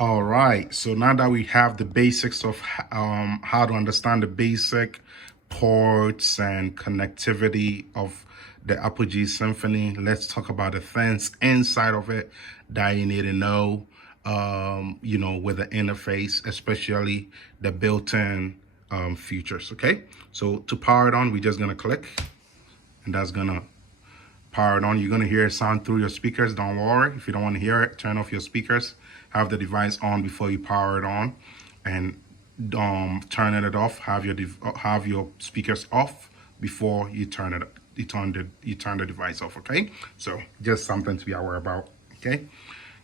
All right, so now that we have the basics of how to understand the basic ports and connectivity of the Apogee Symphony, let's talk about the things inside of it that you need to know, with the interface, especially the built-in features, okay? So to power it on, we're just gonna click, and that's gonna power it on. You're gonna hear it sound through your speakers. Don't worry. If you don't want to hear it, turn off your speakers. Have the device on before you power it on, and turning it off. Have your speakers off before you turn it. You turn the device off. Okay. So just something to be aware about. Okay.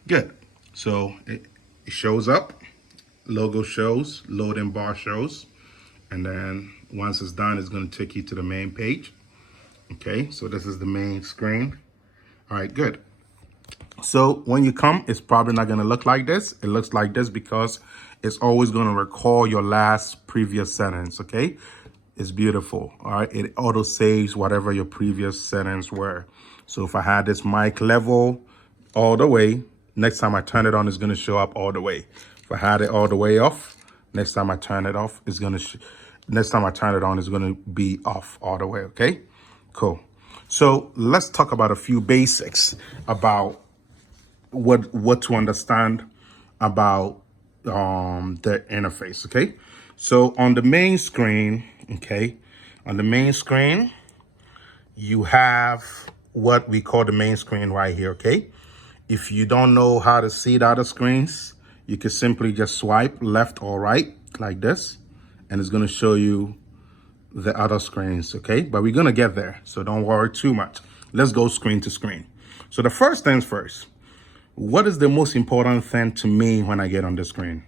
Good. So it shows up. Logo shows. Loading bar shows. And then once it's done, it's going to take you to the main page. Okay, so this is the main screen. All right, good. So when you come, it's probably not going to look like this. It looks like this because it's always going to recall your last previous settings. Okay, it's beautiful. All right, it auto saves whatever your previous settings were. So if I had this mic level all the way, next time I turn it on, it's going to show up all the way. If I had it all the way off, next time I turn it off, it's going to next time I turn it on, it's going to be off all the way. Okay. Cool. So let's talk about a few basics about what to understand about the interface. Okay. So on the main screen, you have what we call the main screen right here. Okay. If you don't know how to see the other screens, you can simply just swipe left or right like this, and it's going to show you the other screens, okay? But we're gonna get there, so don't worry too much. Let's go screen to screen. So the first things first, what is the most important thing to me when I get on the screen?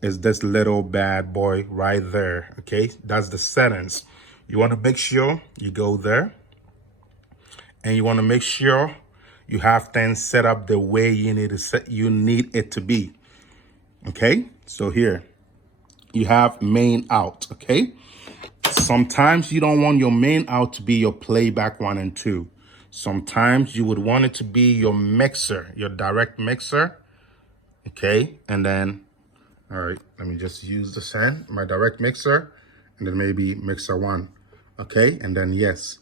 Is this little bad boy right there, okay? That's the settings. You wanna make sure you go there, and you wanna make sure you have things set up the way you need it to be, okay? So here, you have main out, okay? Sometimes you don't want your main out to be your playback 1 and 2. Sometimes you would want it to be your mixer, your direct mixer. Okay, and then, all right, let me just use the send, my direct mixer, and then maybe mixer 1. Okay, and then yes.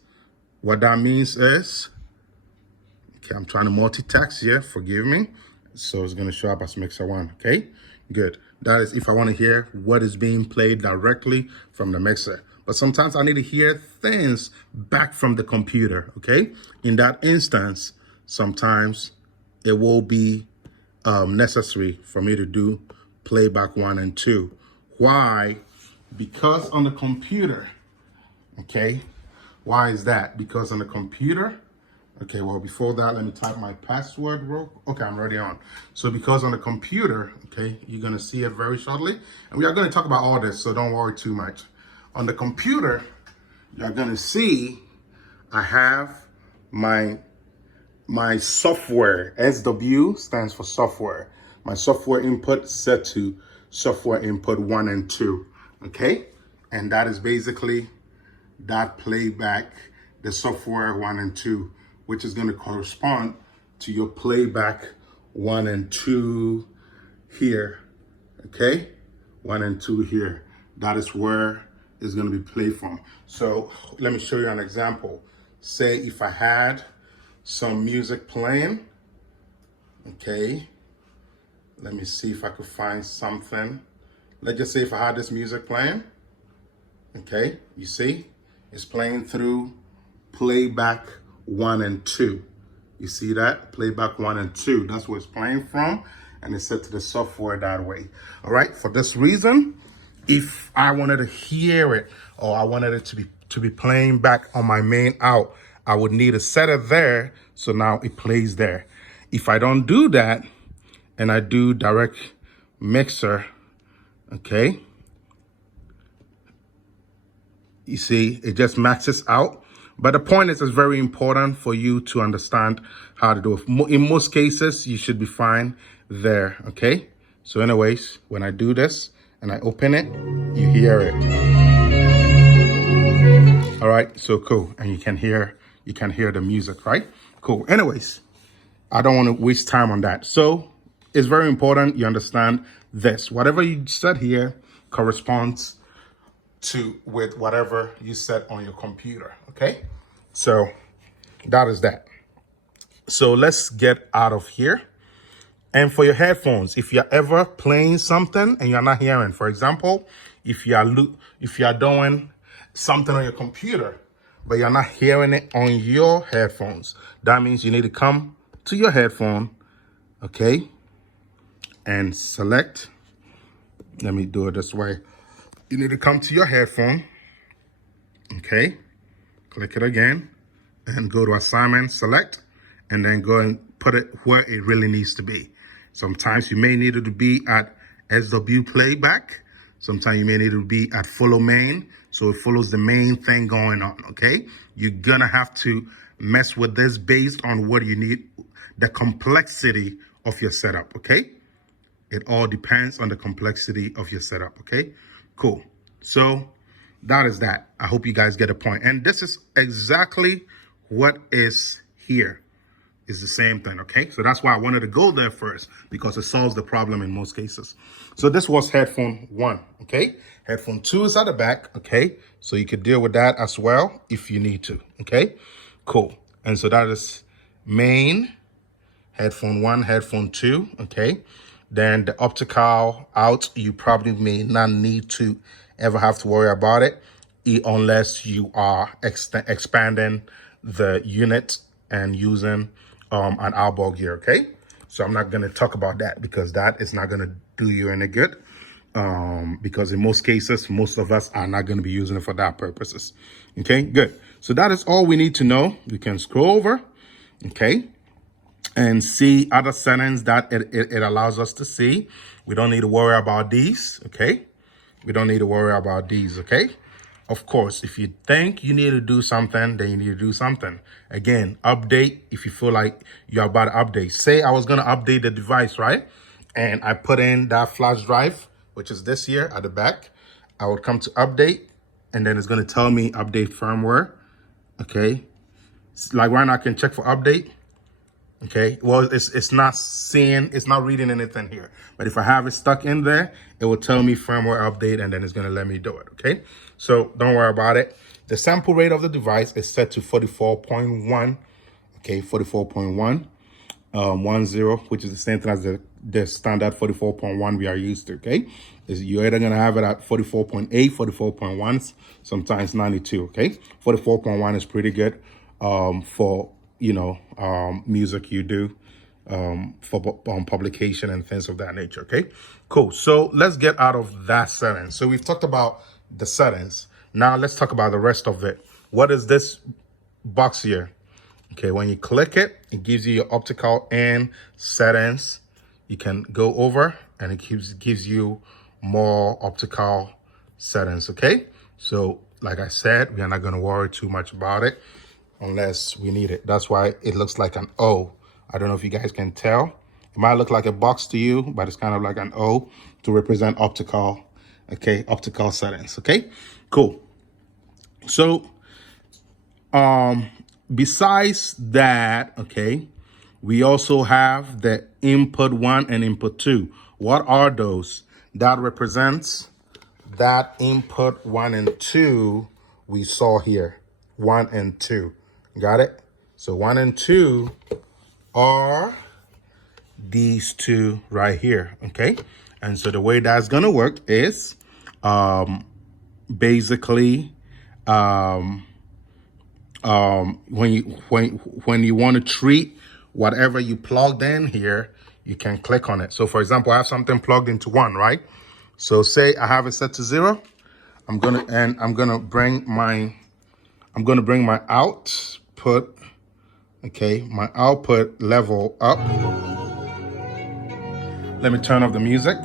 What that means is, okay, I'm trying to multitask here, forgive me. So it's gonna show up as mixer 1, okay? Good. That is if I wanna hear what is being played directly from the mixer. But sometimes I need to hear things back from the computer, okay? In that instance, sometimes it will be necessary for me to do playback 1 and 2. Why? Because on the computer, okay? Why is that? Because on the computer, okay, well, before that, let me type my password okay, I'm already on. So because on the computer, okay, you're gonna see it very shortly. And we are gonna talk about all this, so don't worry too much. On the computer, you're gonna see I have my software. SW stands for software. My software input set to software input 1 and 2, okay? And that is basically that playback, the software 1 and 2, which is gonna correspond to your playback 1 and 2 here, okay? 1 and 2 here. That is where is going to be played from. So let me show you an example. Say if I had some music playing, okay, let me see if I could find something. Let's just say if I had this music playing, okay, you see, it's playing through playback 1 and 2. You see that? Playback 1 and 2, that's where it's playing from, and it's set to the software that way. All right, for this reason, if I wanted to hear it or I wanted it to be playing back on my main out, I would need to set it there so now it plays there. If I don't do that and I do direct mixer, okay, you see it just maxes out. But the point is, it's very important for you to understand how to do it. In most cases, you should be fine there, okay? So anyways, when I do this, and I open it, you hear it. All right, so cool. And you can hear the music, right? Cool. Anyways, I don't want to waste time on that. So it's very important you understand this. Whatever you set here corresponds to with whatever you set on your computer, okay? So that is that. So let's get out of here. And for your headphones, if you're ever playing something and you're not hearing, for example, if you are doing something on your computer, but you're not hearing it on your headphones, that means you need to come to your headphone, okay, and select. Let me do it this way. You need to come to your headphone, okay, click it again, and go to assignment, select, and then go and put it where it really needs to be. Sometimes you may need it to be at SW playback. Sometimes you may need it to be at follow main, so it follows the main thing going on, okay? You're gonna have to mess with this based on what you need, the complexity of your setup, okay? It all depends on the complexity of your setup, okay? Cool. So that is that. I hope you guys get a point. And this is exactly what is here. Is the same thing, okay? So that's why I wanted to go there first, because it solves the problem in most cases. So this was headphone 1, okay? Headphone 2 is at the back, okay? So you could deal with that as well if you need to, okay? Cool. And so that is main, headphone 1, headphone 2, okay? Then the optical out, you probably may not need to ever have to worry about it unless you are expanding the unit and using an elbow gear, okay? So I'm not gonna talk about that because that is not gonna do you any good. Because in most cases, most of us are not gonna be using it for that purposes. Okay, good. So that is all we need to know. We can scroll over, okay, and see other settings that it allows us to see. We don't need to worry about these, okay? We don't need to worry about these, okay? Of course, if you think you need to do something, then you need to do something. Again, update if you feel like you're about to update. Say I was gonna update the device, right? And I put in that flash drive, which is this here at the back. I would come to update, and then it's gonna tell me update firmware, okay? Like right now I can check for update. Okay, well, it's not seeing, it's not reading anything here. But if I have it stuck in there, it will tell me firmware update, and then it's gonna let me do it, okay? So don't worry about it. The sample rate of the device is set to 44.1, okay, 44.1, 10, which is the same thing as the standard 44.1 we are used to, okay? You're either gonna have it at 44.8, 44.1, sometimes 92, okay? 44.1 is pretty good for, you know, music you do for publication and things of that nature, okay? Cool, so let's get out of that setting. So we've talked about the settings. Now let's talk about the rest of it. What is this box here? Okay, when you click it, it gives you your optical and settings. You can go over and it gives you more optical settings, okay? So like I said, we are not gonna worry too much about it unless we need it. That's why it looks like an O. I don't know if you guys can tell. It might look like a box to you, but it's kind of like an O to represent optical, okay? Optical settings, okay? Cool. So, besides that, okay, we also have the input 1 and input 2. What are those? That represents that input 1 and 2 we saw here. 1 and 2. Got it? So 1 and 2 are these two right here, okay? And so the way that's gonna work is basically when you want to treat whatever you plugged in here, you can click on it. So for example, I have something plugged into 1, right? So say I have it set to 0. I'm gonna bring my output, okay, my output level up. Let me turn off the music.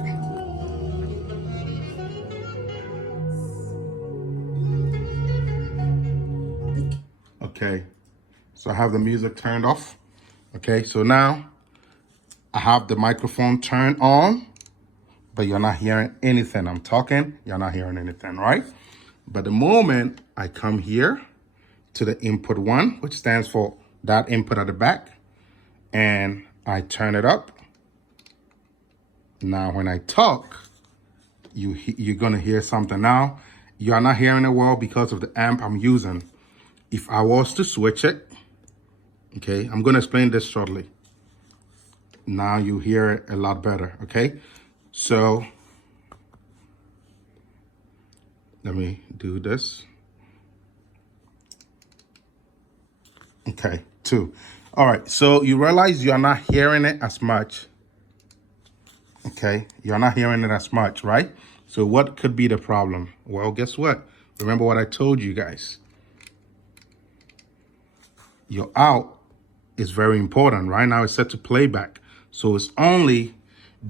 Okay, so I have the music turned off. Okay, so now I have the microphone turned on, but you're not hearing anything. I'm talking, you're not hearing anything, right? But the moment I come here to the input 1, which stands for that input at the back, and I turn it up, Now, when I talk, you're gonna hear something. Now, you are not hearing it well because of the amp I'm using. If I was to switch it, okay, I'm gonna explain this shortly. Now you hear it a lot better, okay? So, let me do this. Okay, 2. All right, so you realize you're not hearing it as much. Okay, you're not hearing it as much, right? So what could be the problem? Well, guess what? Remember what I told you guys. Your out is very important. Right now it's set to playback. So it's only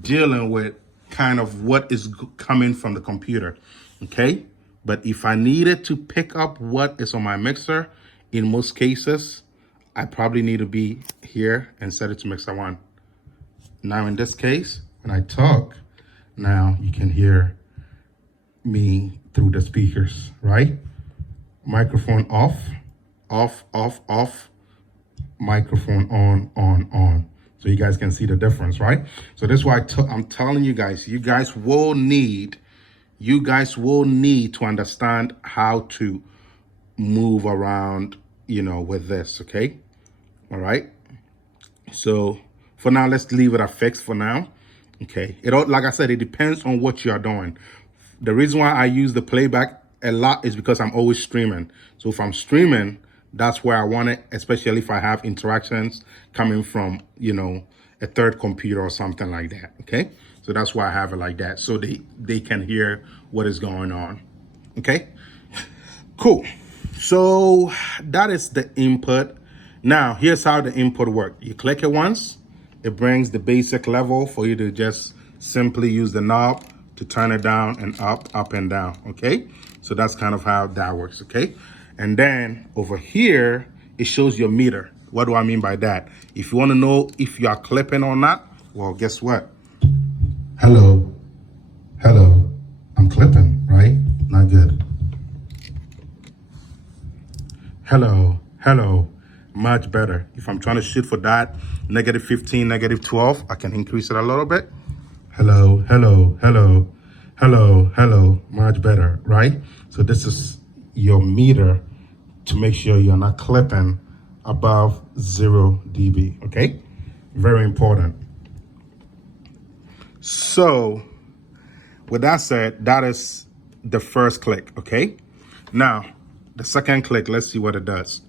dealing with kind of what is coming from the computer, okay? But if I needed to pick up what is on my mixer, in most cases, I probably need to be here and set it to mixer 1. Now in this case, when I talk, now you can hear me through the speakers, right? Microphone off, off, off, off, microphone on. So you guys can see the difference, right? So that's why I'm telling you guys will need to understand how to move around, with this, okay? All right. So for now, let's leave it at fixed for now. Okay. Like I said, it depends on what you are doing. The reason why I use the playback a lot is because I'm always streaming. So if I'm streaming, that's where I want it, especially if I have interactions coming from, a third computer or something like that. Okay. So that's why I have it like that. So they can hear what is going on. Okay. Cool. So that is the input. Now, here's how the input works. You click it once, it brings the basic level for you to just simply use the knob to turn it down and up and down, okay? So that's kind of how that works, okay? And then over here, it shows your meter. What do I mean by that? If you want to know if you are clipping or not, well, guess what? Hello, I'm clipping, right? Not good. Hello, much better. If I'm trying to shoot for that -15, -12, I can increase it a little bit. Hello, much better, right? So this is your meter to make sure you're not clipping above 0 dB, okay? Very important. So with that said, that is the first click, okay? Now, the second click, let's see what it does.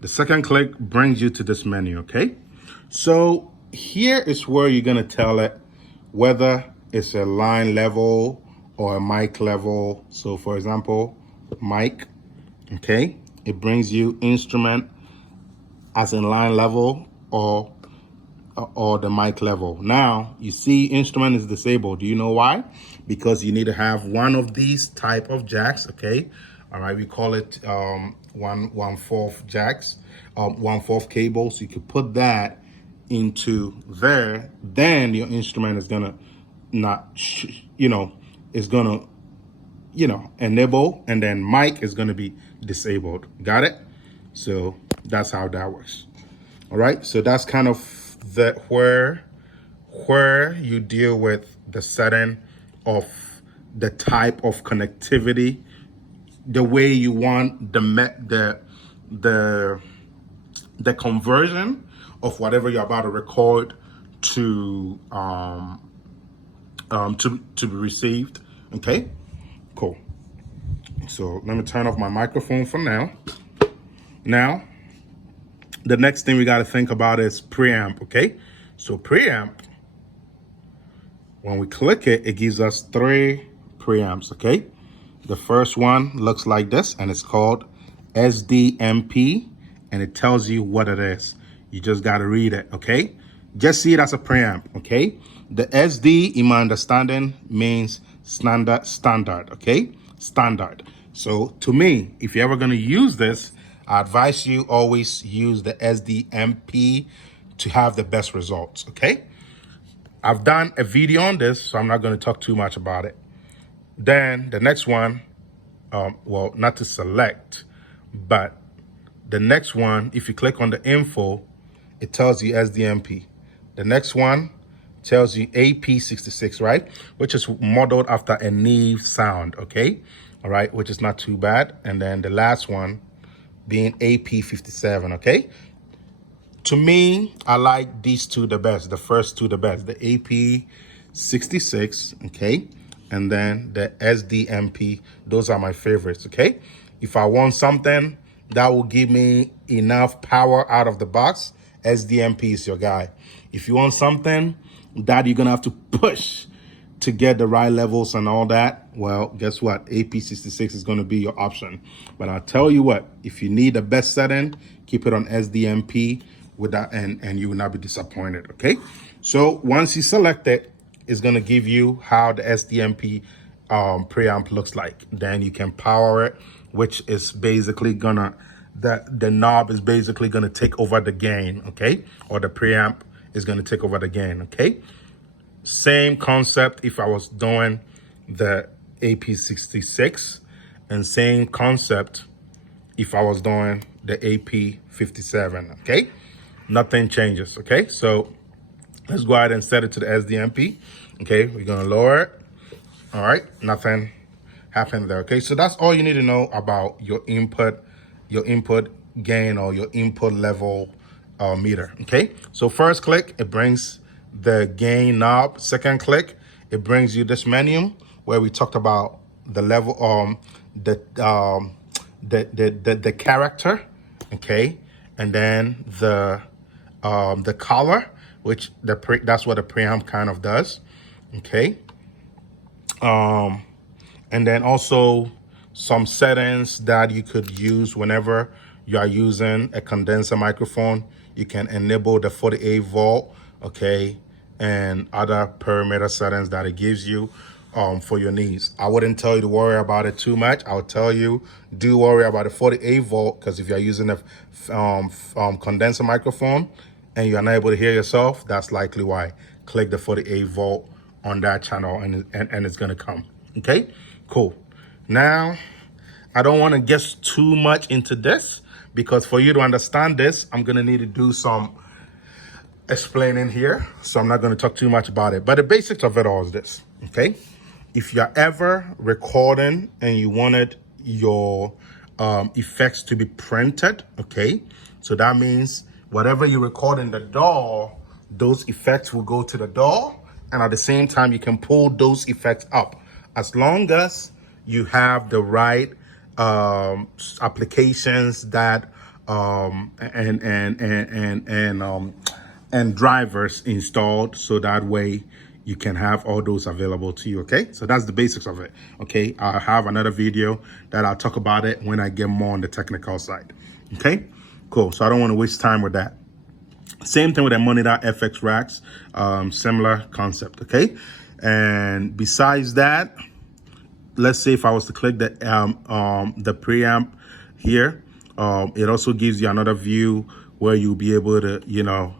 The second click brings you to this menu, okay? So here is where you're gonna tell it whether it's a line level or a mic level. So for example, mic, okay? It brings you instrument as in line level or the mic level. Now, you see instrument is disabled. Do you know why? Because you need to have one of these type of jacks, okay? All right, we call it 1/4 jacks, 1/4 cable. So you could put that into there. Then your instrument is gonna is gonna, enable, and then mic is gonna be disabled. Got it? So that's how that works. All right, so that's kind of where you deal with the setting of the type of connectivity, the way you want the conversion of whatever you're about to record to be received. Okay, cool. So let me turn off my microphone for now. Now, the next thing we got to think about is preamp, okay? So preamp, when we click it, it gives us 3 preamps, okay? The first one looks like this, and it's called SDMP, and it tells you what it is. You just got to read it, okay? Just see it as a preamp, okay? The SD, in my understanding, means standard, okay? Standard. So to me, if you're ever going to use this, I advise you always use the SDMP to have the best results, okay? I've done a video on this, so I'm not going to talk too much about it. Then the next one, well, not to select, but the next one, if you click on the info, it tells you SDMP. The next one tells you AP66, right? Which is modeled after a Neve sound, okay? All right, which is not too bad. And then the last one being AP57, okay? To me, I like these two the best, the first two the best, the AP66, okay? And then the SDMP, those are my favorites, okay? If I want something that will give me enough power out of the box, SDMP is your guy. If you want something that you're gonna have to push to get the right levels and all that, well, guess what? AP66 is gonna be your option. But I'll tell you what, if you need the best setting, keep it on SDMP with that, and you will not be disappointed, okay? So once you select it, it's gonna give you how the SDMP preamp looks like. Then you can power it, which is basically gonna, the knob is basically gonna take over the gain, okay? Or the preamp is gonna take over the gain, okay? Same concept if I was doing the AP66, and same concept if I was doing the AP57, okay? Nothing changes, okay? So let's go ahead and set it to the SDMP, okay? We're gonna lower it, all right? Nothing happened there, okay? So that's all you need to know about your input gain or your input level meter, okay? So first click, it brings the gain knob. Second click, it brings you this menu where we talked about the level, the character, okay? And then the color, which that's what the preamp kind of does, okay? And then also some settings that you could use whenever you are using a condenser microphone. You can enable the 48 volt, okay, and other parameter settings that it gives you for your needs. I wouldn't tell you to worry about it too much. I would tell you, do worry about the 48 volt, because if you're using a condenser microphone and you're not able to hear yourself, that's likely why. Click the 48 volt on that channel and it's gonna come, okay? Cool. Now, I don't wanna guess too much into this, because for you to understand this, I'm gonna need to do some explaining here. So I'm not gonna talk too much about it, but the basics of it all is this, okay? If you're ever recording and you wanted your effects to be printed, okay? So that means whatever you record in the DAW, those effects will go to the DAW, and at the same time, you can pull those effects up. As long as you have the right applications that and drivers installed, so that way you can have all those available to you, okay? So that's the basics of it, okay? I'll have another video that I'll talk about it when I get more on the technical side, okay? Cool, so I don't want to waste time with that. Same thing with the monitor FX racks, similar concept, okay? And besides that, let's say if I was to click the preamp here, it also gives you another view where you'll be able to, you know,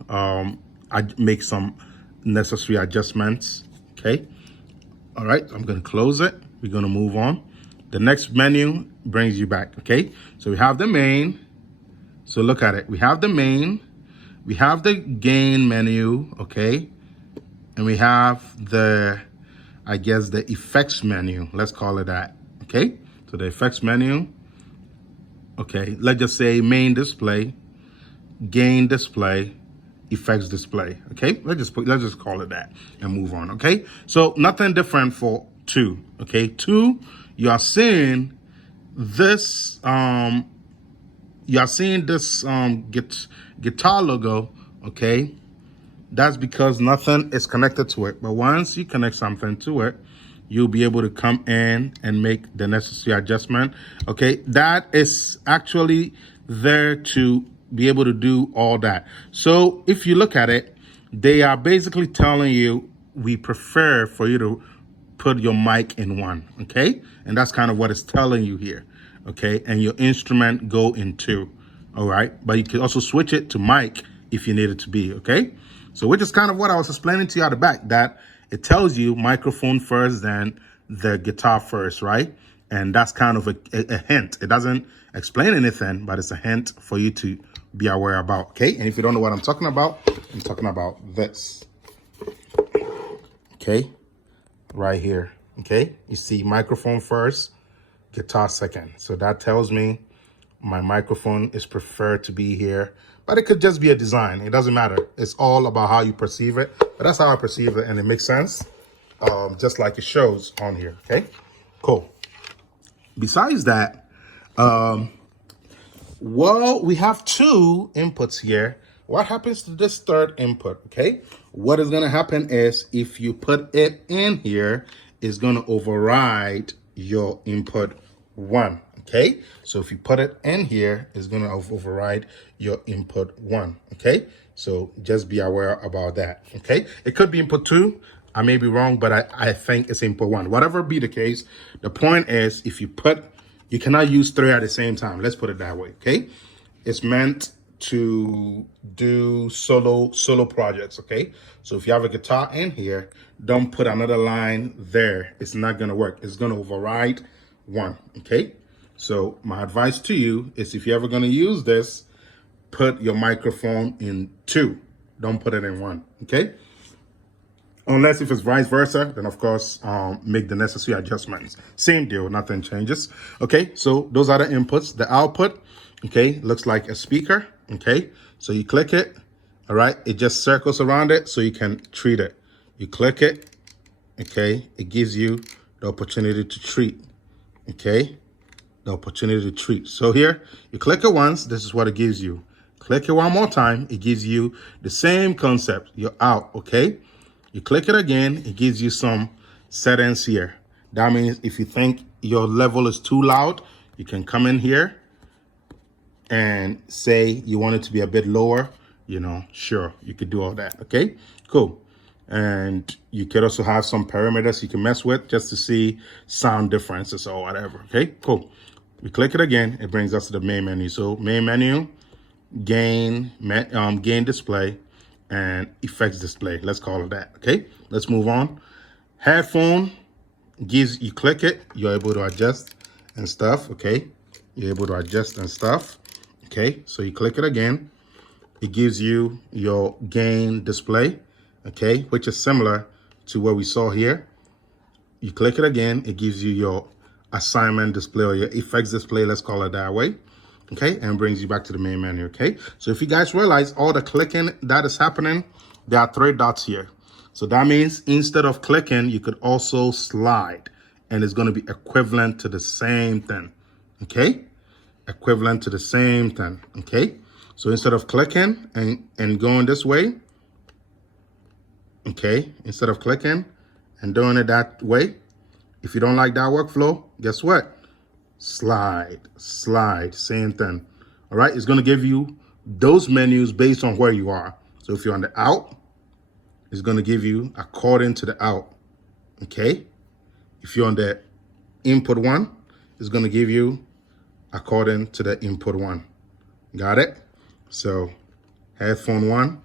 make some necessary adjustments, okay? All right, I'm gonna close it. We're gonna move on. The next menu brings you back, okay? So we have the main. So look at it. We have the main. We have the gain menu, okay? And we have the, I guess, the effects menu. Let's call it that, okay? So the effects menu, okay? Let's just say main display, gain display, effects display, okay? Let's just call it that and move on, okay? So nothing different for 2, okay? 2, you are seeing this, guitar logo, okay? That's because nothing is connected to it. But once you connect something to it, you'll be able to come in and make the necessary adjustment, okay? That is actually there to be able to do all that. So if you look at it, they are basically telling you, we prefer for you to put your mic in one, okay? And that's kind of what it's telling you here, okay? And your instrument go in 2, all right? But you can also switch it to mic if you need it to be, okay? So which is kind of what I was explaining to you at the back, that it tells you microphone first, then the guitar first, right? And that's kind of a hint. It doesn't explain anything, but it's a hint for you to be aware about, okay? And if you don't know what I'm talking about this. okay? Right here, okay? You see microphone first, guitar second. So that tells me my microphone is preferred to be here, but it could just be a design. It doesn't matter. It's all about how you perceive it, but that's how I perceive it, and it makes sense, just like it shows on here, okay? Cool. Besides that, well, we have two inputs here. What happens to this third input, okay? What is gonna happen is if you put it in here, it's gonna override your input 1, okay? So if you put it in here, it's gonna override your input 1, okay? So just be aware about that, okay? It could be input 2, I may be wrong, but I think it's input 1. Whatever be the case, the point is if you cannot use 3 at the same time. Let's put it that way, okay? It's meant to do solo projects, okay? So if you have a guitar in here, don't put another line there. It's not gonna work. It's gonna override 1, okay? So my advice to you is if you're ever gonna use this, put your microphone in 2. Don't put it in 1, okay? Unless if it's vice versa, then of course, make the necessary adjustments. Same deal, nothing changes. Okay, so those are the inputs. The output, okay, looks like a speaker, okay? So you click it, all right? It just circles around it so you can treat it. You click it, okay? It gives you the opportunity to treat, okay? The opportunity to treat. So here, you click it once, this is what it gives you. Click it one more time, it gives you the same concept. You're out, okay? You click it again, it gives you some settings here. That means if you think your level is too loud, you can come in here and say you want it to be a bit lower, you know, sure, you could do all that, okay? Cool. And you could also have some parameters you can mess with just to see sound differences or whatever, okay? Cool. We click it again, it brings us to the main menu. So main menu, gain display, and effects display. Let's call it that, okay? Let's move on. Headphone gives, you click it, you're able to adjust and stuff, okay? You're able to adjust and stuff, okay? So you click it again, it gives you your gain display, okay? Which is similar to what we saw here. You click it again, it gives you your assignment display or your effects display, let's call it that way. Okay, and brings you back to the main menu, okay? So if you guys realize all the clicking that is happening, there are 3 dots here. So that means instead of clicking, you could also slide, and it's gonna be equivalent to the same thing, okay? Equivalent to the same thing, okay? So instead of clicking and going this way, okay? Instead of clicking and doing it that way, if you don't like that workflow, guess what? Slide, same thing. All right, it's gonna give you those menus based on where you are. So if you're on the out, it's gonna give you according to the out, okay? If you're on the input 1, it's gonna give you according to the input 1. Got it? So headphone 1,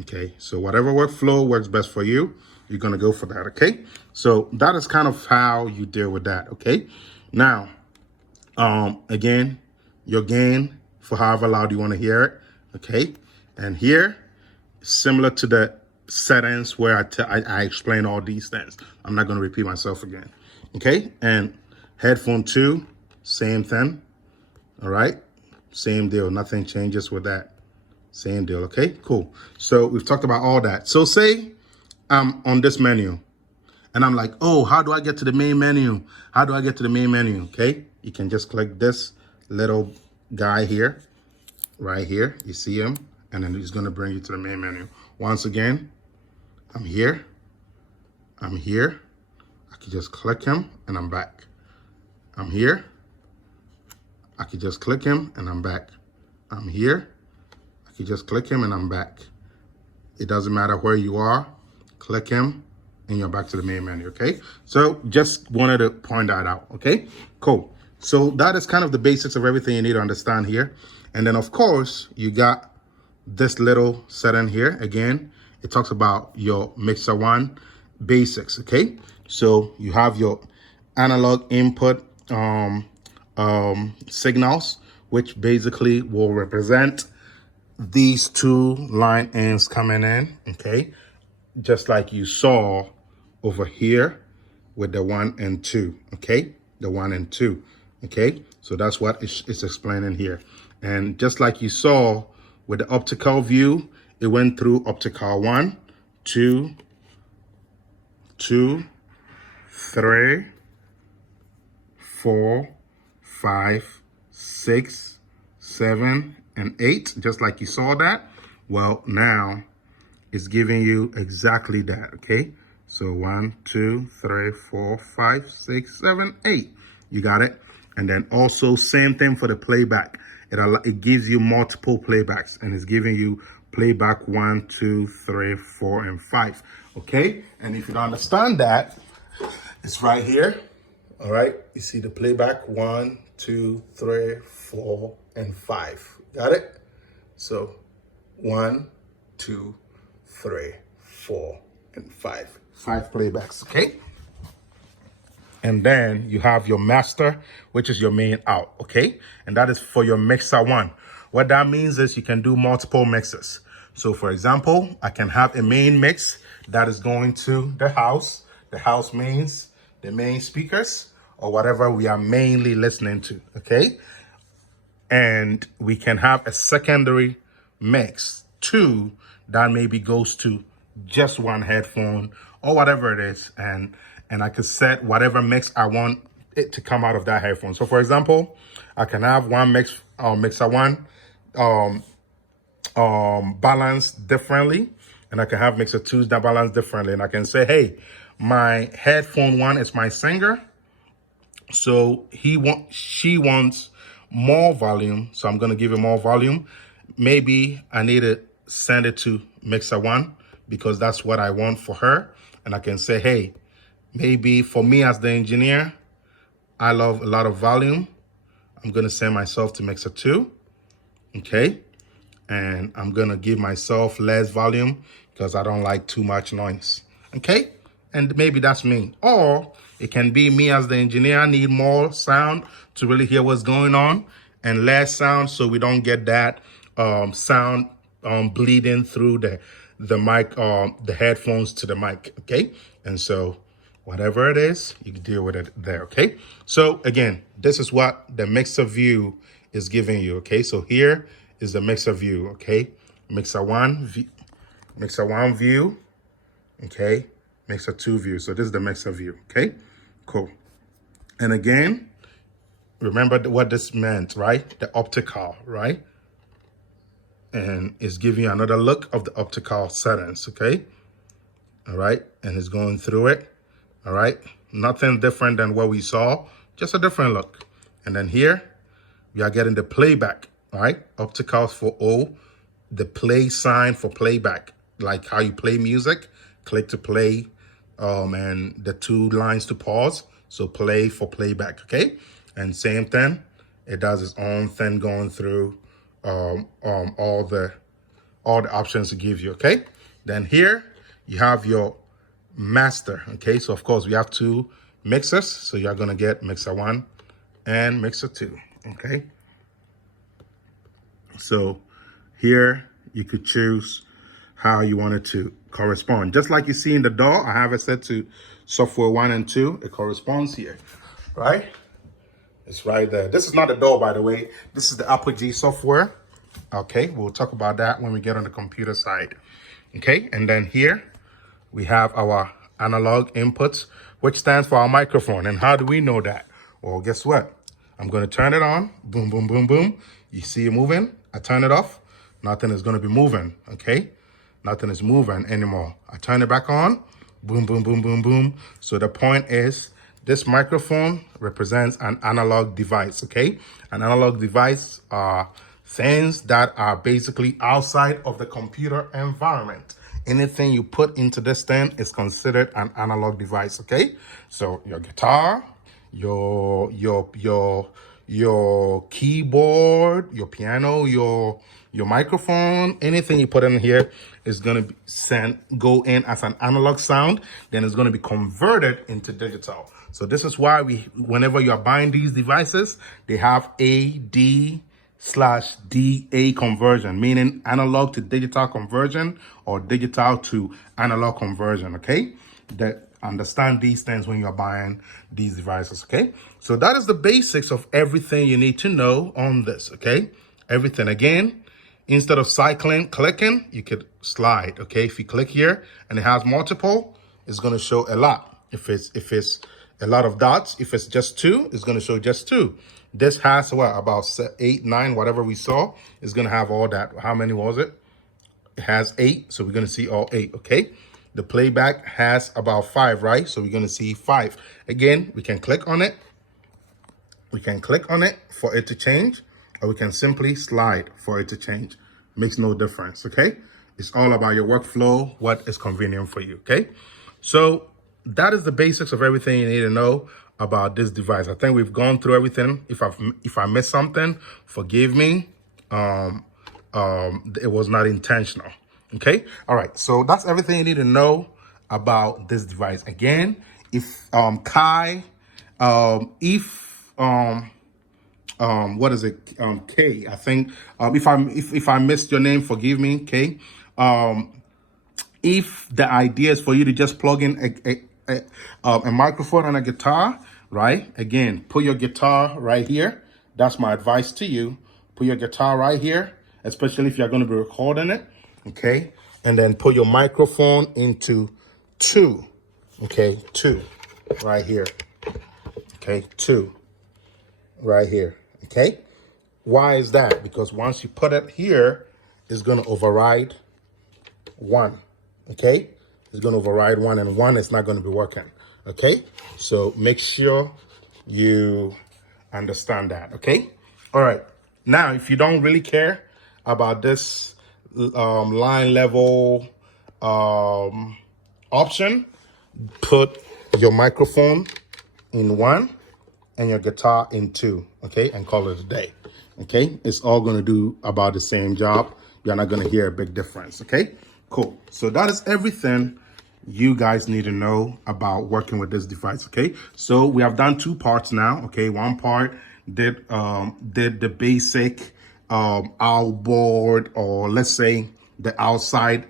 okay? So whatever workflow works best for you, you're gonna go for that, okay? So that is kind of how you deal with that, okay? Now, again, your gain for however loud you want to hear it, okay? And here, similar to the settings where I explain all these things. I'm not going to repeat myself again, okay? And headphone 2, same thing, all right? Same deal, nothing changes with that. Same deal, okay? Cool. So we've talked about all that. So say I'm on this menu, and I'm like, oh, how do I get to the main menu? How do I get to the main menu, okay? You can just click this little guy here, right here. You see him, and then he's gonna bring you to the main menu. Once again, I'm here. I can just click him, and I'm back. I'm here. I can just click him, and I'm back. I'm here. I can just click him, and I'm back. It doesn't matter where you are. Click him, and you're back to the main menu, okay? So just wanted to point that out, okay? Cool. So that is kind of the basics of everything you need to understand here. And then of course, you got this little setting here. Again, it talks about your mixer 1 basics, okay? So you have your analog input signals, which basically will represent these 2 line ends coming in, okay? Just like you saw over here with the 1 and 2, okay? The 1 and 2, okay? So that's what it's explaining here. And just like you saw with the optical view, it went through optical 1, 2, 3, 4, 5, 6, 7, and 8, just like you saw that. Well, now it's giving you exactly that, okay? So 1, 2, 3, 4, 5, 6, 7, 8. You got it? And then also same thing for the playback. It gives you multiple playbacks, and it's giving you playback 1, 2, 3, 4, and 5. Okay? And if you don't understand that, it's right here. All right? You see the playback 1, 2, 3, 4, and 5. Got it? So 1, 2, 3, 4, and 5. 5 playbacks, okay? And then you have your master, which is your main out, okay? And that is for your mixer 1. What that means is you can do multiple mixes. So for example, I can have a main mix that is going to the house means the main speakers, or whatever we are mainly listening to, okay? And we can have a secondary mix 2 that maybe goes to just one headphone or whatever it is, and I can set whatever mix I want it to come out of that headphone. So for example, I can have one mixer 1 balanced differently, and I can have mixer 2s that balance differently, and I can say, hey, my headphone 1 is my singer, so she wants more volume, so I'm going to give it more volume. Maybe I need to send it to mixer 1 because that's what I want for her. And I can say, hey, maybe for me as the engineer, I love a lot of volume. I'm going to send myself to mixer 2, okay? And I'm going to give myself less volume because I don't like too much noise, okay? And maybe that's me. Or it can be me as the engineer. I need more sound to really hear what's going on, and less sound so we don't get that sound bleeding through the mic, the headphones to the mic, okay? And so whatever it is, you can deal with it there, okay? So again, this is what the mixer view is giving you, okay? So here is the mixer view, okay? Mixer 1 view, okay? Mixer 2 view. So this is the mixer view, okay? Cool. And again, remember what this meant, right? The optical, right? And it's giving you another look of the optical settings, okay? All right, and it's going through it, all right? Nothing different than what we saw, just a different look. And then here, we are getting the playback, all right? Opticals for O, the play sign for playback, like how you play music, click to play, and the 2 lines to pause, so play for playback, okay? And same thing, it does its own thing going through all the options to give you, okay? Then here you have your master, okay? So of course we have 2 mixers, so you're gonna get mixer 1 and mixer 2, okay? So here you could choose how you want it to correspond. Just like you see in the DAW, I have it set to software 1 and 2. It corresponds here, right? It's right there. This is not the DAW, by the way. This is the Apogee software. Okay, we'll talk about that when we get on the computer side. Okay, and then here we have our analog inputs, which stands for our microphone. And how do we know that? Well, guess what? I'm going to turn it on. Boom, boom, boom, boom. You see it moving. I turn it off. Nothing is going to be moving, okay? Nothing is moving anymore. I turn it back on. Boom, boom, boom, boom, boom. So the point is, this microphone represents an analog device, okay? An analog device are things that are basically outside of the computer environment. Anything you put into this thing is considered an analog device, okay? So your guitar, your keyboard, your piano, your microphone, anything you put in here is going to go in as an analog sound, then it's going to be converted into digital. So this is why whenever you are buying these devices, they have AD/DA conversion, meaning analog to digital conversion or digital to analog conversion, okay? That understand these things when you're buying these devices, okay? So that is the basics of everything you need to know on this, okay? Everything. Again, instead of clicking, you could slide, okay? If you click here and it has multiple, it's gonna show a lot. If it's a lot of dots, if it's just two, it's gonna show just two. This has what, about 8, 9, whatever we saw, is gonna have all that. How many was it? It has 8, so we're gonna see all 8, okay? The playback has about 5, right? So we're gonna see 5. Again, we can click on it. We can click on it for it to change, or we can simply slide for it to change. Makes no difference, okay? It's all about your workflow, what is convenient for you, okay? So that is the basics of everything you need to know about this device. I think we've gone through everything. If I missed something, forgive me. It was not intentional. Okay. All right. So that's everything you need to know about this device. Again, if Kai, if what is it? K. I think if I missed your name, forgive me, K. If the idea is for you to just plug in a microphone and a guitar, right? Again, put your guitar right here. That's my advice to you. Put your guitar right here, especially if you're going to be recording it, okay? And then put your microphone into 2, okay? 2, right here, okay? 2, right here, okay? Why is that? Because once you put it here, it's going to override 1, okay? It's going to override 1, and 1 is not going to be working, okay? So make sure you understand that, okay? All right. Now, if you don't really care about this line level option, put your microphone in 1 and your guitar in 2, okay? And call it a day, okay? It's all going to do about the same job. You're not going to hear a big difference, okay? Cool. So that is everything you guys need to know about working with this device, okay? So we have done 2 parts now, okay? One part did the basic outboard, or let's say the outside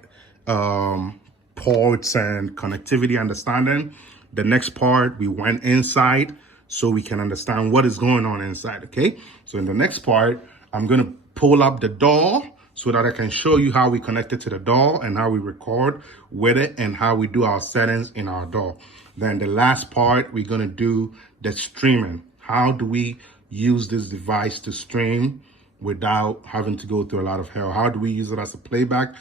ports and connectivity understanding. The next part, we went inside so we can understand what is going on inside, okay? So in the next part, I'm gonna pull up the DAW so that I can show you how we connect it to the DAW and how we record with it and how we do our settings in our DAW. Then the last part, we're gonna do the streaming. How do we use this device to stream without having to go through a lot of hell? How do we use it as a playback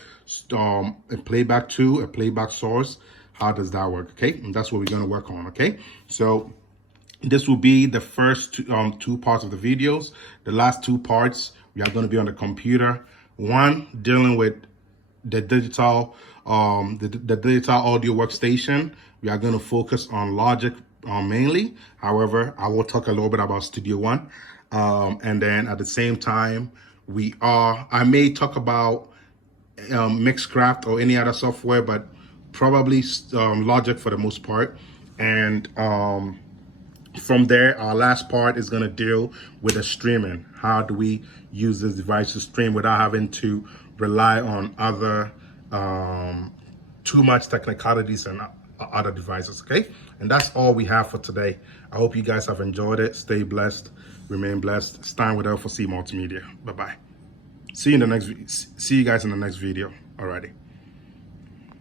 tool, a playback source? How does that work, okay? And that's what we're gonna work on, okay? So this will be the first 2 parts of the videos. The last 2 parts, we are gonna be on the computer. One, dealing with the digital, the digital audio workstation. We are gonna focus on Logic mainly. However, I will talk a little bit about Studio One. And then at the same time, I may talk about Mixcraft or any other software, but probably Logic for the most part. And from there, our last part is gonna deal with the streaming. How do we use this device to stream without having to rely on other too much technicalities and other devices, okay? And that's all we have for today. I hope you guys have enjoyed it. Stay blessed, remain blessed. Stein with L4C Multimedia. Bye-bye. See you guys in the next video. Alrighty.